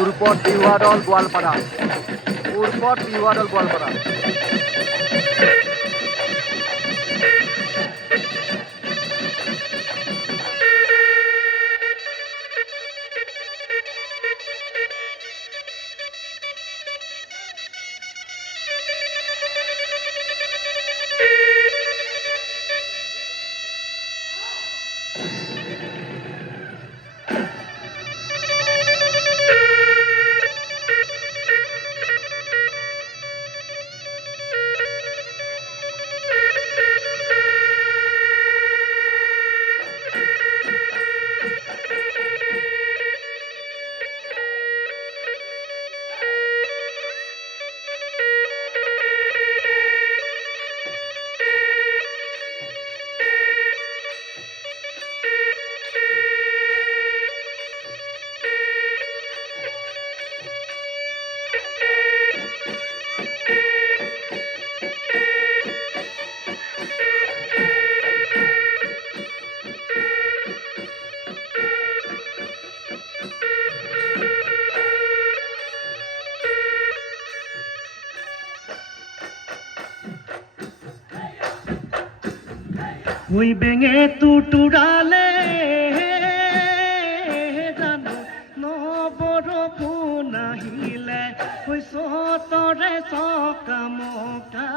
উৰ্পদ বিহুৱা দল গোৱালপাৰা। উৰ্পদ বিহুৱা দল গোৱালপাৰা। ওই বেঙে তুতুৰালে জানো নবৰষুণ আহিলে ওই চতৰে চকামকা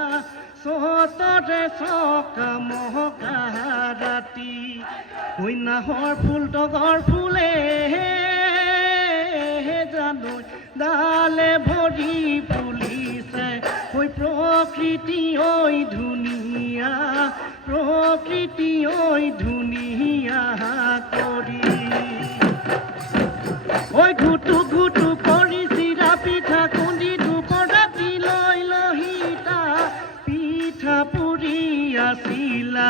চতৰে চকামকা ৰাতি ওই নাহৰ ফুল তগৰ ফুলে জানো ডালে ভৰি ফুলিছে ওই প্ৰকৃতি ঐ ধুনীয়া প্ৰকৃতি ঐ ধুনীয়া কৰি ঐ ঘুটু ঘুটু কৰি চিৰা পিঠা খুন্দি ধূপৰাতি লৈ লহিতা পিঠা পুৰি আছিলা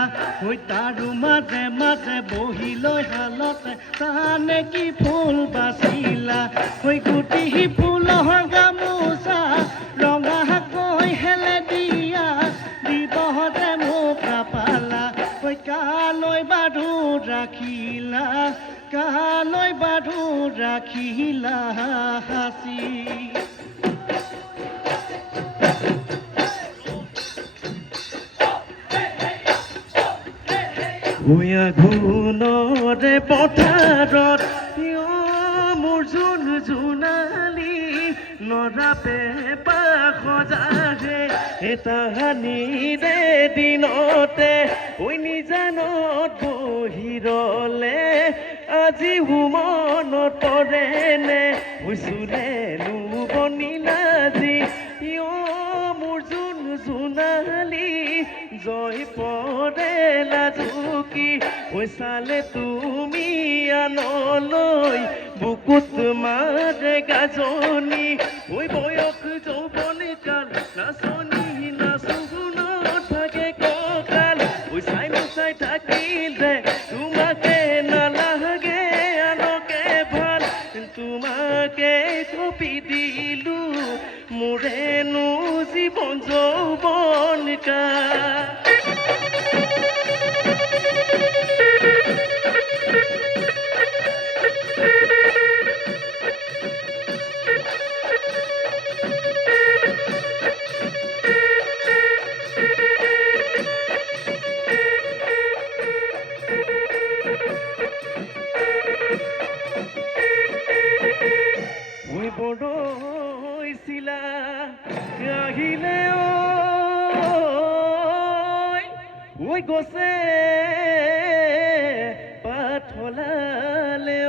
ঐ তাৰো মাজে মাজে বহি লৈ হালতে চানে কি ফুল বাচিলা ঐ গুটি ফুলৰ গামোচা ৰঙা কৈ হেলে দিয়া দিবহতে মোক পালা ঐ কালৈ বাধু ৰাখিলা কালৈ বাধু ৰাখিলা হাসি গুণৰে পথাৰত মোৰ জোন জোনালী নৰাপে পাখজাৰে এটা হানিৰে দিনতে ঐ নিজানত বহিৰলে আজি মনত পৰেনে হৈছোনে নুবনিলাজি মোৰ জোন জোনালী জয় পৰে লাজুকি চালে তুমি আনলৈ বুকুত মাৰে গাজনি ঐ বয়স যৌৱন কাল নাচনি নাচুন থাকে কঁকাল ঐ চাই চাই থাকিলে তোমাকে নালাগে আনকে ভাল তোমাকে কপি দিলো মোৰেনো জীৱন যৌৱন কাল বৰৈছিলা আহিলে ঐ গছে পাঠলালে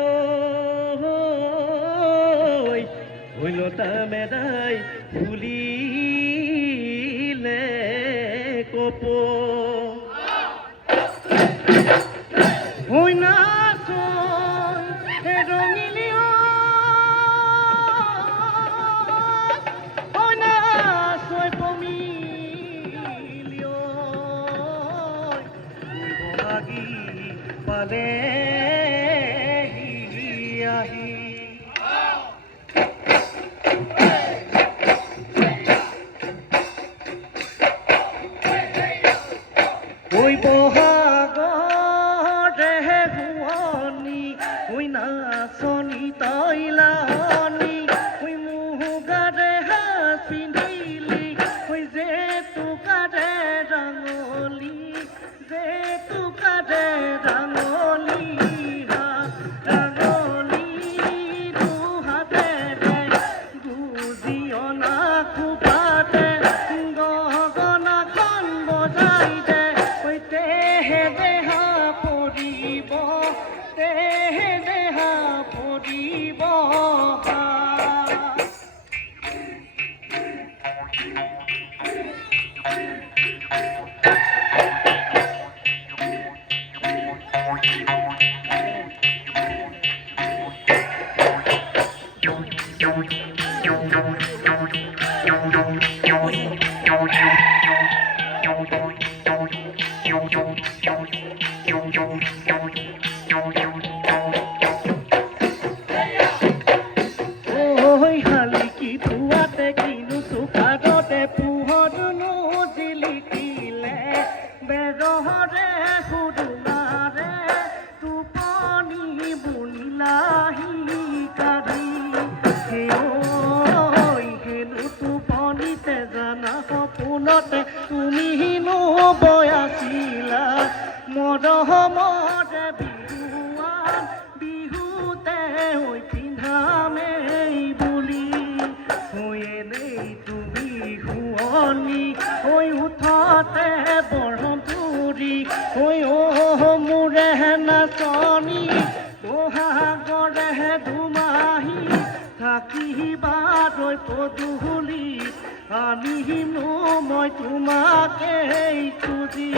ঐ লতা মেদাই ফুলিলে কপ ঐ নাচৈ ৰঙিলি পালে আহি আশীৰ্বাদৰ পদূলি আনিম মই তোমাকে খুজি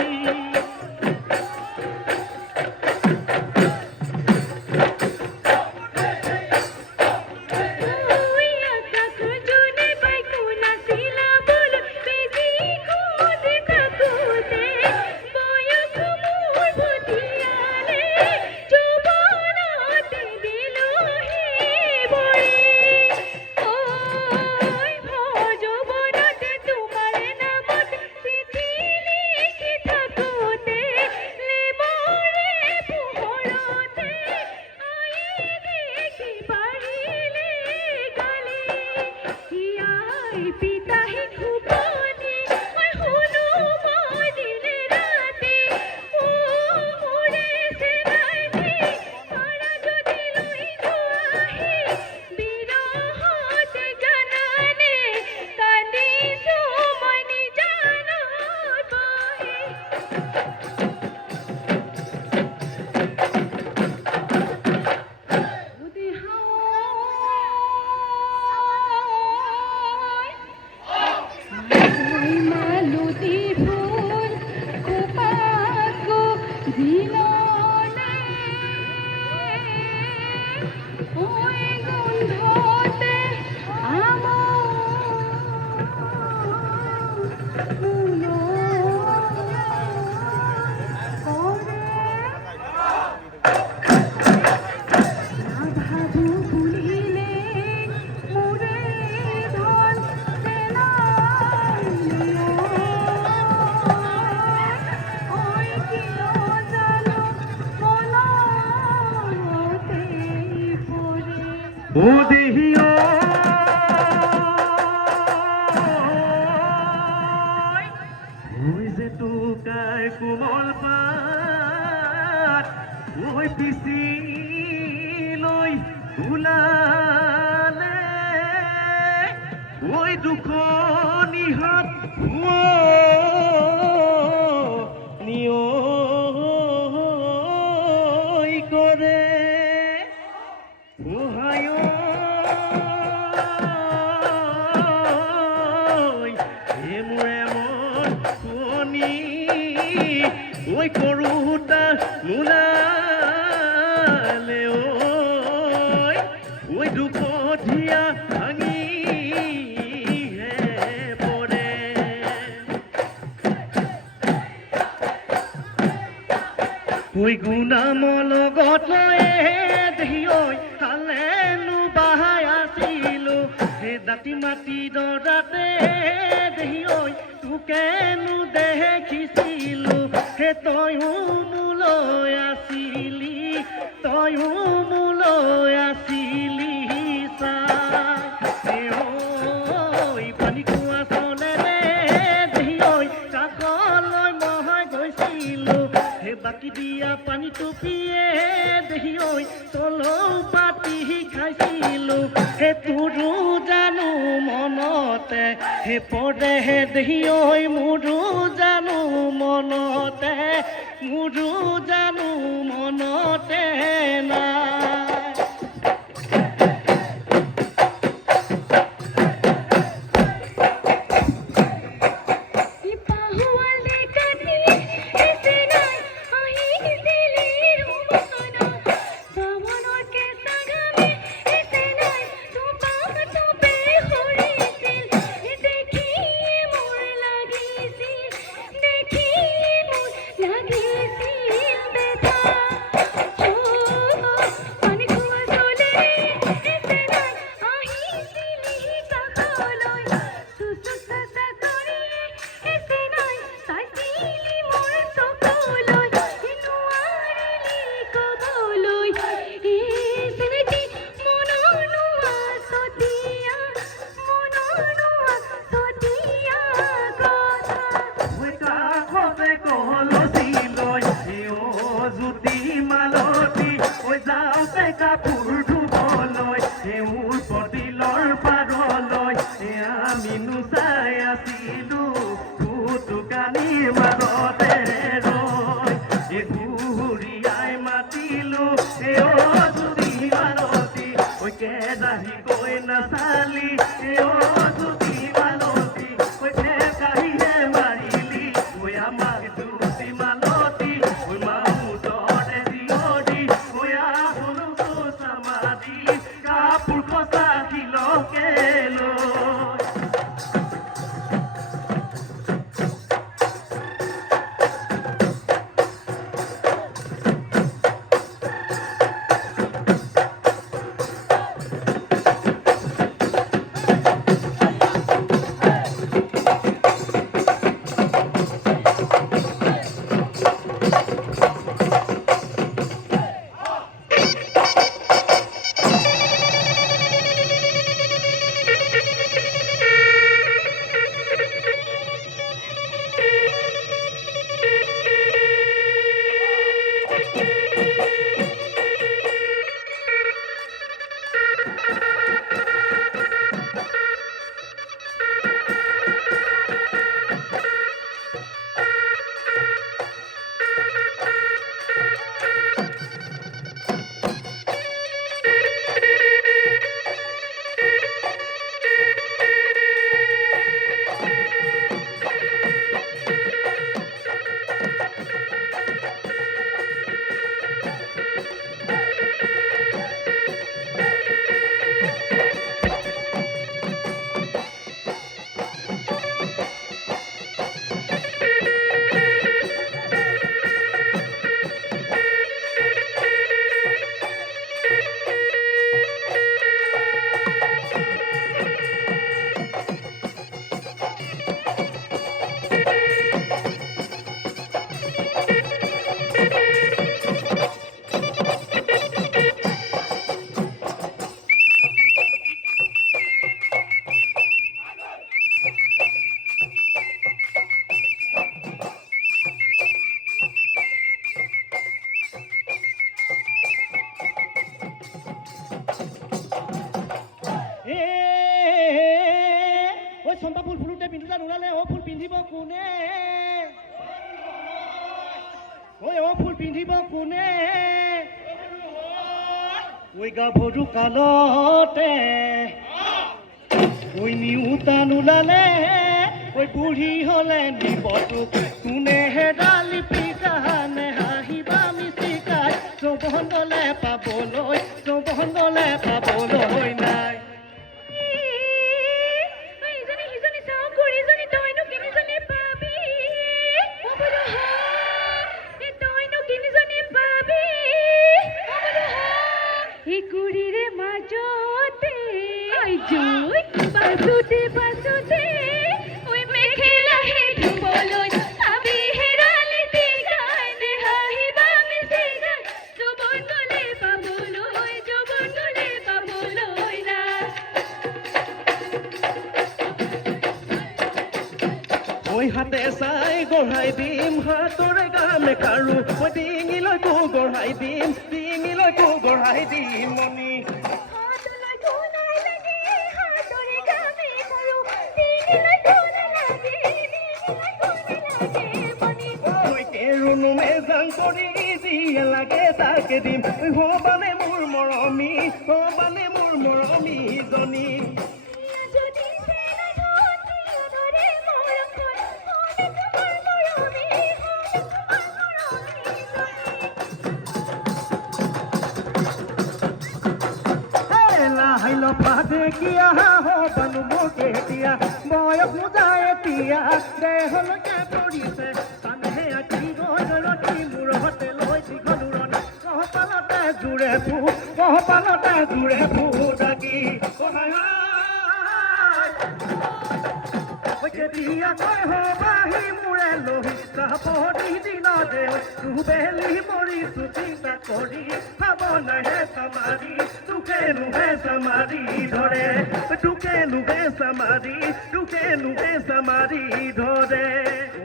ও দেহিও ওই যে তোকার কোমল পাত ওই পিছি লৈ ওলালে ওই দুখনি হাত নিয় করে ওই করুটা মুলালে ওই দুপধিয়া ভাঙি পড়ে ওই গুণামল গতয়ে দেহি ঐ তালেনো বাহাই আছিলো হে দাঁতি মাটি দৰাতে দেহি ঐ তোকেনো দেখিছিলো হে তয়ো মোলৈ আছিলি তয়ো মোলৈ আছিলি চাই পানী কুঁৱা চলেৰে দেহি ঐ কাষলৈ মই গৈছিলো হে বাকি দিয়া পানী টুপিয়ে দেহি ঐ তলৌ পাতি খাইছিলো হে তোৰো জানো মনতে হে পৰে হে দেহি ঐ মোৰো জানো মনতে মোৰো জানো মনতে নাই Pani জাহি কৈ নাচালি যদি মালতী কৈছে কাহিয়ে মাৰিলি কৈ আমাক দুটি মালতী কৈ মাউতৰে দিয়ৰি কৈ আহোনো চামাদি কাপোৰ খচা শিলকে লৈ চম্পা ফুল ফুলোতে পিন্ধোতে নোলালে ফুল পিন্ধিব কোনে ফুল পিন্ধিব কোনে গাভৰু কালতে নিউতা নোলালে বুঢ়ী হলে নিবটোক কোনে হেৰালি পিকানে হাঁহিবা মিচিকাই যৌৱনলে পাবলৈ নাই কুড়িরে মাজতে বাজুতে ওই মেখেলা হে বলই আমি হেরালে দিগানে হাহিবা মিছিগা যৌবন গলে পাবলই না ওই হাতে চাই গঢ়াই দিম হাতৰে গামে কাৰো ডিঙিলৈকো গঢ়াই দিম মণি ৰুণু মেজাং কৰি যিয়ে লাগে তাকে দিম হবানে মোৰ মৰমী জনী লাহাইল ফাদে কিয়া হবানো মোকে এতিয়া বয়স মুজাই এতিয়া দেহলৈকে পৰিছে চানেহে আঁকি গৰতি মোৰ হতে লৈ দীঘলুৰণ কহপালতে জোৰে ফু ডাকি কেতিয়াকৈ হবাহি মোৰে লহি চাপৰি দিনতে দুবেলি মৰিছো চিন্তা কৰি খাব নাহে চামাৰি নুহে চামাৰি ধৰে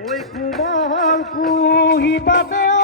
ঐ কোমল কুহি পাতে